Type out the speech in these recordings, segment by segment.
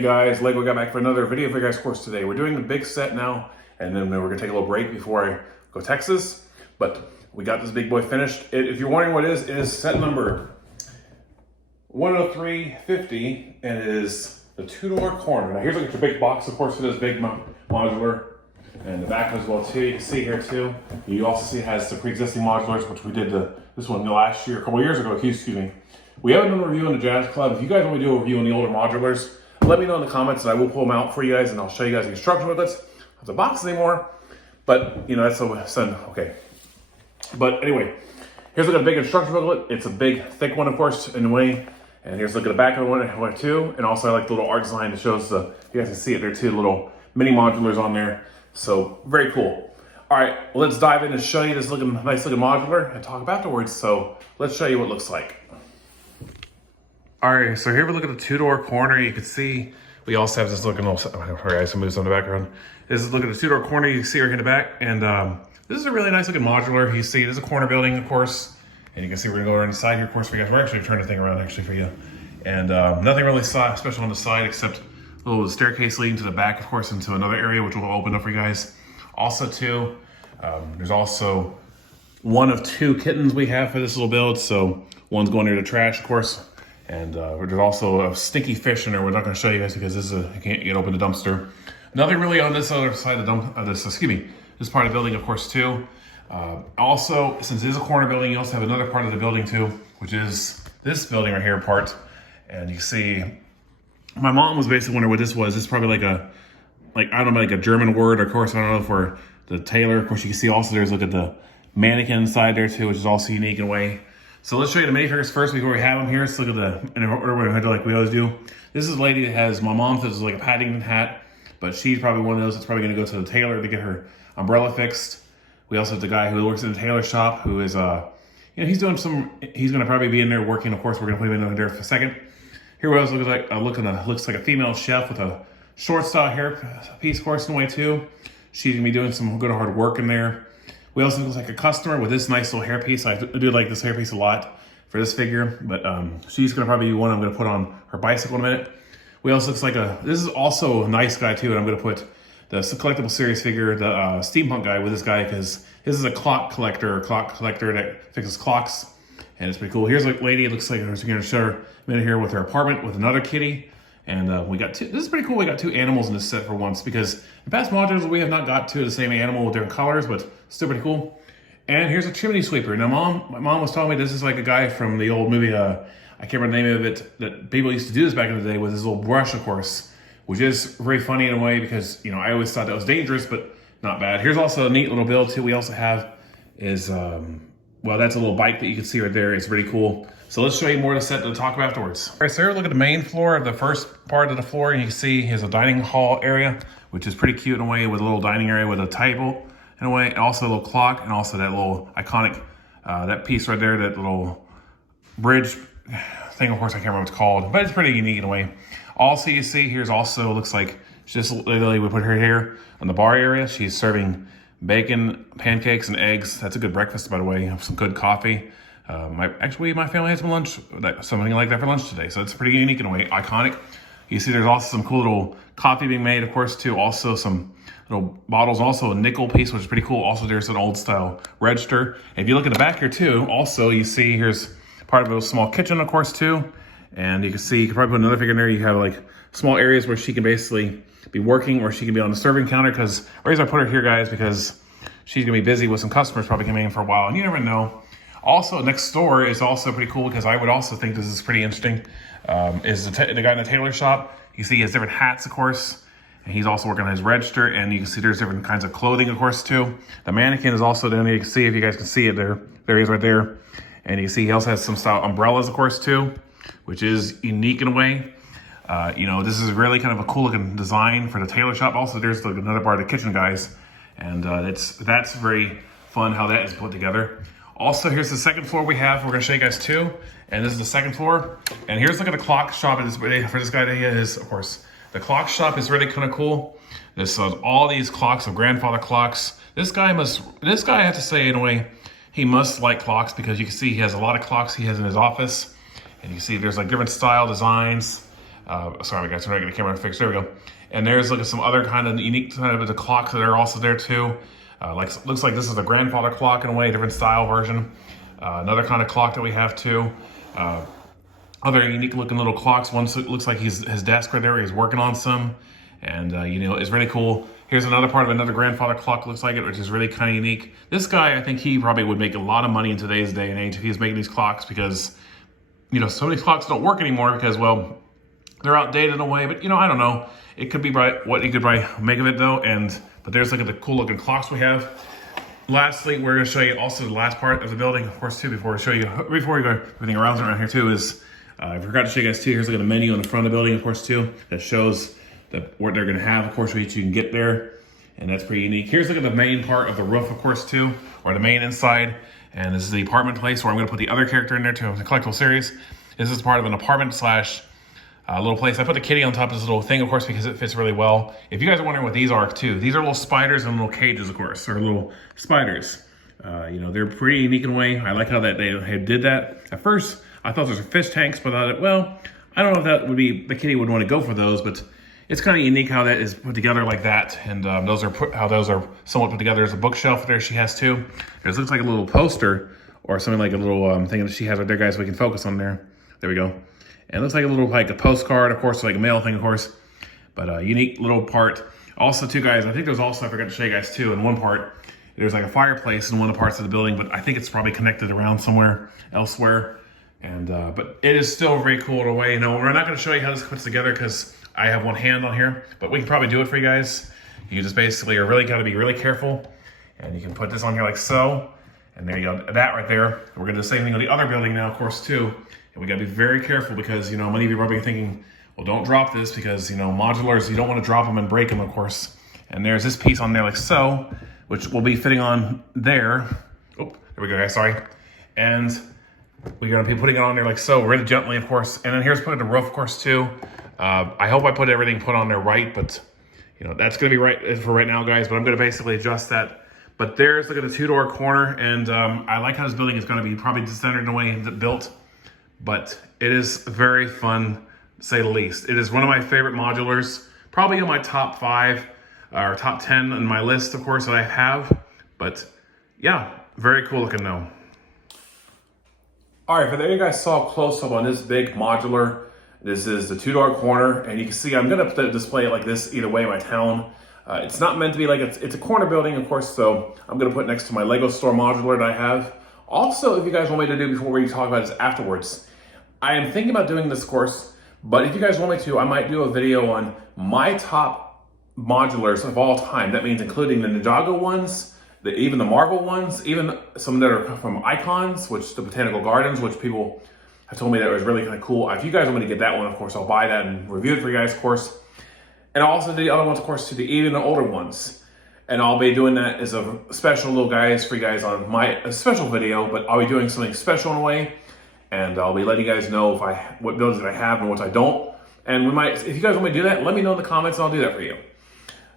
Hey guys, Lego got back for another video for you guys. Of course, today we're doing the big set now, and then we're gonna take a little break before I go Texas. But we got this big boy finished. If you're wondering what it is set number 10350, and it is the Tudor corner. Now here's like your big box, of course, for this big modular, and the back as well too. You can see here too. You also see it has the pre-existing modulars, which we did this one last year, a couple years ago. Excuse me. We haven't done a review on the Jazz Club. If you guys want me to do a review on the older modulars, let me know in the comments and I will pull them out for you guys and I'll show you guys the instruction booklets. Not the boxes anymore, but you know, that's okay. But anyway, here's a big instruction booklet. It's a big, thick one, of course, in a way. And here's look at the back of the one too. And also I like the little art design that shows you guys can see it there too, little mini modulars on there. So very cool. All right, let's dive in and show you this nice looking modular and talk about afterwards. So let's show you what it looks like. All right, so here we look at the Tudor corner. You can see we also have this looking little, sorry, I have some moves on the background. This is look at the Tudor corner. You can see right here in the back. And this is a really nice looking modular. You see it is a corner building, of course. And you can see we're gonna go around the side here, of course, for you guys. We're actually turning the thing around actually for you. And nothing really special on the side except a little staircase leading to the back, of course, into another area, which will open up for you guys. Also too, there's also one of two kittens we have for this little build. So one's going near the trash, of course. And there's also a stinky fish in there. We're not going to show you guys because this can't get open the dumpster. Nothing really on this other side of the this part of the building, of course, too. Also, since it is a corner building, you also have another part of the building too, which is this building right here part. And you can see, my mom was basically wondering what this was. This is probably like I don't know, like a German word, of course. I don't know for the tailor. Of course, you can see also there's look at the mannequin side there too, which is also unique in a way. So let's show you the minifigures first before we have them here. Let's look at in order like we always do. This is a lady that has, my mom says it's like a Paddington hat, but she's probably one of those that's probably gonna go to the tailor to get her umbrella fixed. We also have the guy who works in the tailor shop who is, you know, he's gonna probably be in there working. Of course, we're gonna put him in there for a second. Here we also looks like a female chef with a short style hair piece, of course, in a way too. She's gonna be doing some good hard work in there. We also look like a customer with this nice little hairpiece. I do like this hairpiece a lot for this figure, but she's gonna probably be one I'm gonna put on her bicycle in a minute. We also looks like this is also a nice guy too, and I'm gonna put the collectible series figure, the steampunk guy with this guy, because this is a clock collector that fixes clocks, and it's pretty cool. Here's a lady, it looks like we're gonna show her a minute here with her apartment with another kitty. And we got this is pretty cool. We got two animals in this set for once, because in past modulars we have not got two of the same animal with different colors, but still pretty cool. And here's a chimney sweeper. Now my mom was telling me this is like a guy from the old movie, I can't remember the name of it, that people used to do this back in the day with his little brush, of course, which is very funny in a way because, you know, I always thought that was dangerous, but not bad. Here's also a neat little build too. We also have is, well, that's a little bike that you can see right there. It's pretty cool. So let's show you more of the set to talk about afterwards. All right, so here look at the main floor of the first part of the floor. And you can see here's a dining hall area, which is pretty cute in a way, with a little dining area with a table in a way, and also a little clock, and also that little iconic, that piece right there, that little bridge thing, of course, I can't remember what it's called, but it's pretty unique in a way. Also, you see here's also, looks like, just literally we put her here on the bar area. She's serving bacon, pancakes, and eggs. That's a good breakfast, by the way. Some good coffee. My family had some lunch, something like that for lunch today. So it's pretty unique in a way, iconic. You see there's also some cool little coffee being made, of course, too. Also some little bottles, also a nickel piece, which is pretty cool. Also there's an old style register. And if you look at the back here too, also you see here's part of a small kitchen, of course, too. And you can see, you can probably put another figure in there. You have like small areas where she can basically be working, or she can be on the serving counter, because the reason I put her here, guys, because she's gonna be busy with some customers probably coming in for a while, and you never know. Also, next door is also pretty cool, because I would also think this is pretty interesting, is the guy in the tailor shop. You see he has different hats, of course, and he's also working on his register, and you can see there's different kinds of clothing, of course, too. The mannequin is also down there. You can see, if you guys can see it there. There he is right there. And you see he also has some style umbrellas, of course, too, which is unique in a way. You know, this is really kind of a cool looking design for the tailor shop. Also, there's like another part of the kitchen, guys. And that's very fun how that is put together. Also, here's the second floor we have. We're gonna show you guys too. And this is the second floor. And here's look at the clock shop for this guy that he is, of course. The clock shop is really kind of cool. This all these clocks of grandfather clocks. This guy I have to say in a way, he must like clocks, because you can see he has a lot of clocks he has in his office. And you can see there's like different style designs. Sorry guys, I'm trying to get the camera fixed. There we go. And there's like some other kind of unique kind of the clocks that are also there too. Looks like this is the grandfather clock in a way, different style version. Another kind of clock that we have too. Other unique looking little clocks. One looks like his desk right there, he's working on some. And you know, it's really cool. Here's another part of another grandfather clock, looks like it, which is really kind of unique. This guy, I think he probably would make a lot of money in today's day and age if he was making these clocks, because, you know, so many clocks don't work anymore because, well, they're outdated in a way, but you know, I don't know. It could be what you could probably make of it though. But there's like the cool looking clocks we have. Lastly, we're gonna show you also the last part of the building, of course, too, before we go everything around here too is, I forgot to show you guys too, here's like a menu on the front of the building, of course, too, that shows what they're gonna have, of course, so you can get there. And that's pretty unique. Here's look at the main part of the roof, of course, too, or the main inside. And this is the apartment place where I'm gonna put the other character in there too, the collectible series. This is part of an apartment slash little place. I put the kitty on top of this little thing, of course, because it fits really well. If you guys are wondering what these are too, these are little spiders and little cages, of course, or little spiders. You know, they're pretty unique in a way. I like how that they did that. At first, I thought those were fish tanks, but I thought, well, I don't know if that would be, the kitty would want to go for those, but it's kind of unique how that is put together like that. And how those are somewhat put together. There's a bookshelf there she has too. This looks like a little poster or something, like a little thing that she has right there, guys, we can focus on there. There we go. And it looks like a little, like a postcard, of course, like a mail thing, of course. But a unique little part. Also too, guys, I think there's also, I forgot to show you guys too, in one part, there's like a fireplace in one of the parts of the building, but I think it's probably connected around somewhere elsewhere. And but it is still very cool in a way. You know, we're not going to show you how this puts together because I have one hand on here, but we can probably do it for you guys. You just basically are really got to be really careful, and you can put this on here like so, and there you go, that right there. We're going to do the same thing on the other building now, of course, too. And we got to be very careful because, you know, many of you are probably thinking, well, don't drop this because, you know, modulars, you don't want to drop them and break them, of course. And there's this piece on there like so, which will be fitting on there. Oh, there we go, guys, sorry. And we're going to be putting it on there like so, really gently, of course. And then here's putting the roof, of course, too. I hope I put everything put on there right, but, you know, that's going to be right for right now, guys. But I'm going to basically adjust that. But there's, look at the Tudor corner. And I like how this building is going to be probably centered in the way that built. But it is very fun, to say the least. It is one of my favorite modulars. Probably in my top 5 or top 10 on my list, of course, that I have. But, yeah, very cool looking, though. All right, for there you guys saw a close-up on this big modular. This is the Tudor corner, and you can see I'm gonna display it like this either way in my town. It's not meant to be like, it's a corner building, of course, so I'm gonna put it next to my Lego store modular that I have. Also, if you guys want me to do before we talk about this afterwards, I am thinking about doing this course, but if you guys want me to, I might do a video on my top modulars of all time. That means including the Ninjago ones, even the Marvel ones, even some that are from Icons, which the Botanical Gardens, which people have told me that was really kind of cool. If you guys want me to get that one, of course, I'll buy that and review it for you guys, of course. And also the other ones, of course, to the even the older ones. And I'll be doing that as a special little guys for you guys on a special video, but I'll be doing something special in a way. And I'll be letting you guys know what buildings that I have and what I don't. And if you guys want me to do that, let me know in the comments and I'll do that for you.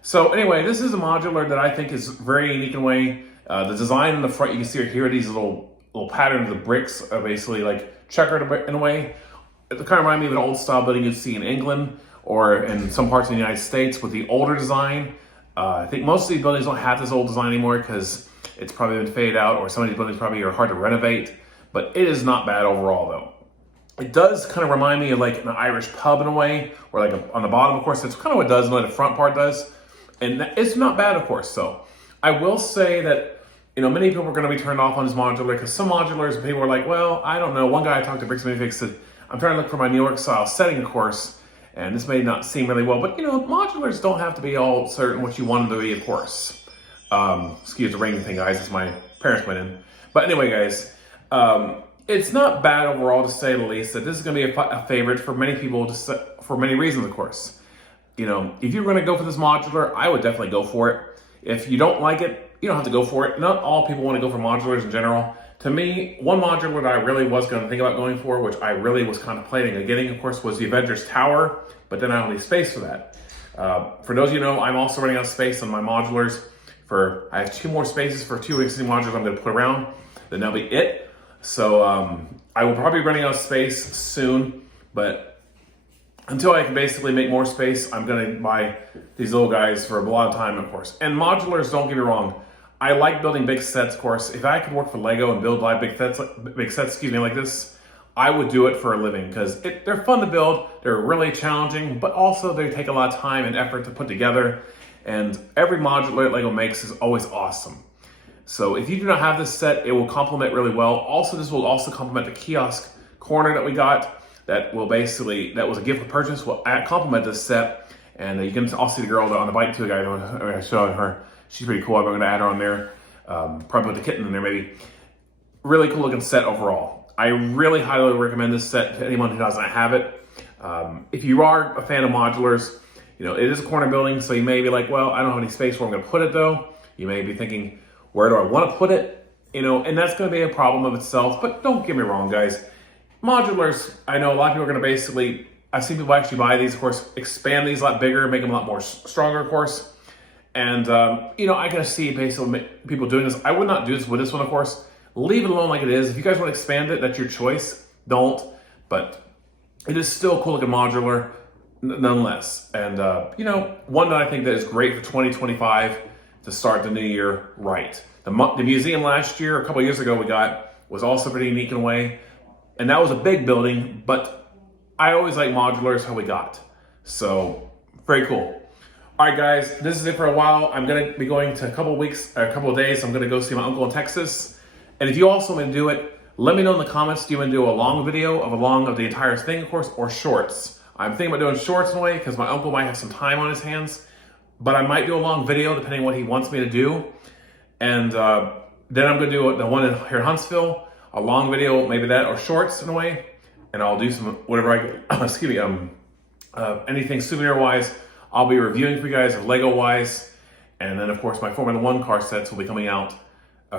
So anyway, this is a modular that I think is very unique in a way. The design in the front, you can see right here, these little patterns of bricks are basically like checkered in a way. It kind of reminds me of an old style building you'd see in England or in some parts of the United States with the older design. I think most of these buildings don't have this old design anymore because it's probably been faded out, or some of these buildings probably are hard to renovate, but it is not bad overall though. It does kind of remind me of like an Irish pub in a way, or like on the bottom, of course, that's kind of what it does and what the front part does. And it's not bad, of course. So I will say that, you know, many people are going to be turned off on this modular because some modulars, people are like, well, I don't know. One guy I talked to, Bricks Fix, said, I'm trying to look for my New York style setting, of course, and this may not seem really well, but you know, modulars don't have to be all certain what you want them to be, of course. Excuse the ringing thing, guys. It's my parents went in. But anyway, guys, it's not bad overall, to say the least. That this is going to be a favorite for many people, for many reasons, of course. You know, if you're going to go for this modular, I would definitely go for it. If you don't like it, you don't have to go for it. Not all people want to go for modulars in general. To me, one modular that I really was going to think about going for, which I really was contemplating and getting, of course, was the Avengers Tower, but then I don't need space for that. For those of you who know, I'm also running out of space on my modulars. I have 2 more spaces for 2 existing modulars I'm going to put around, then that'll be it. So I will probably be running out of space soon, but until I can basically make more space, I'm gonna buy these little guys for a lot of time, of course. And modulars, don't get me wrong, I like building big sets, of course. If I could work for Lego and build like big sets, like this, I would do it for a living because they're fun to build. They're really challenging, but also they take a lot of time and effort to put together. And every modular Lego makes is always awesome. So if you do not have this set, it will complement really well. Also, this will also complement the kiosk corner that we got. That was a gift for purchase. Will complement this set. And you can also see the girl on the bike too, guys. I showed her. She's pretty cool. I'm going to add her on there. Probably put the kitten in there maybe. Really cool looking set overall. I really highly recommend this set to anyone who doesn't have it. If you are a fan of modulars, you know, it is a corner building, so you may be like, well, I don't have any space where I'm going to put it though. You may be thinking, where do I want to put it? You know, and that's going to be a problem of itself. But don't get me wrong, guys. Modulars, I know a lot of people are going to basically, I've seen people actually buy these, of course, expand these a lot bigger, make them a lot more stronger, of course. And, you know, I can see basically people doing this. I would not do this with this one, of course. Leave it alone like it is. If you guys want to expand it, that's your choice. Don't. But it is still a cool looking modular, nonetheless. And, you know, one that I think that is great for 2025 to start the new year right. The museum last year, a couple years ago, we got was also pretty unique in a way. And that was a big building, but I always like modulars, how we got. So, very cool. All right, guys, this is it for a while. I'm going to be going to a couple of days. I'm going to go see my uncle in Texas. And if you also want to do it, let me know in the comments. Do you want to do a long video of the entire thing, of course, or shorts? I'm thinking about doing shorts in a way because my uncle might have some time on his hands. But I might do a long video depending on what he wants me to do. And then I'm going to do the one here in Huntsville, a long video, maybe that, or shorts in a way. And I'll do some, whatever anything souvenir-wise. I'll be reviewing for you guys, Lego-wise. And then, of course, my Formula One car sets will be coming out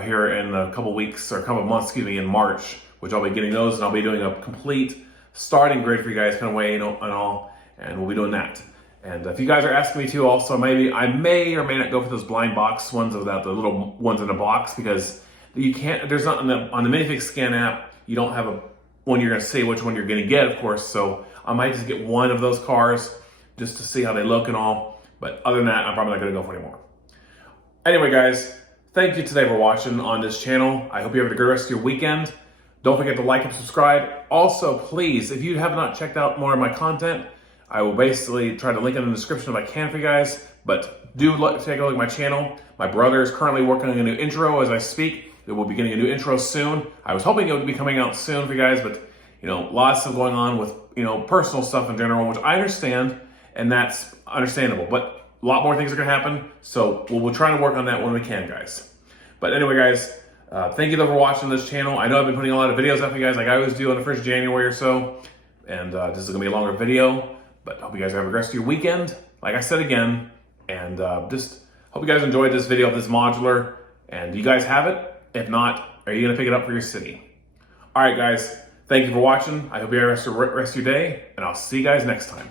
here in a couple weeks, or a couple months, in March, which I'll be getting those. And I'll be doing a complete starting grid for you guys, kind of way, and all. And we'll be doing that. And if you guys are asking me to also, maybe I may or may not go for those blind box ones without the little ones in a box, because you can't, there's not, on the Minifig Scan app, you don't have one you're going to say which one you're going to get, of course. So I might just get one of those cars just to see how they look and all. But other than that, I'm probably not going to go for any more. Anyway, guys, thank you today for watching on this channel. I hope you have a good rest of your weekend. Don't forget to like and subscribe. Also, please, if you have not checked out more of my content, I will basically try to link it in the description if I can for you guys. But do take a look at my channel. My brother is currently working on a new intro as I speak. We'll be getting a new intro soon. I was hoping it would be coming out soon for you guys, but you know, lots of stuff going on with, you know, personal stuff in general, which I understand, and that's understandable. But a lot more things are going to happen, so we'll try to work on that when we can, guys. But anyway, guys, thank you for watching this channel. I know I've been putting a lot of videos up for you guys, like I always do on the 1st of January or so, and this is going to be a longer video. But hope you guys have a rest of your weekend, like I said again, and just hope you guys enjoyed this video of this modular, and you guys have it. If not, are you going to pick it up for your city? All right, guys, thank you for watching. I hope you have a rest of your day, and I'll see you guys next time.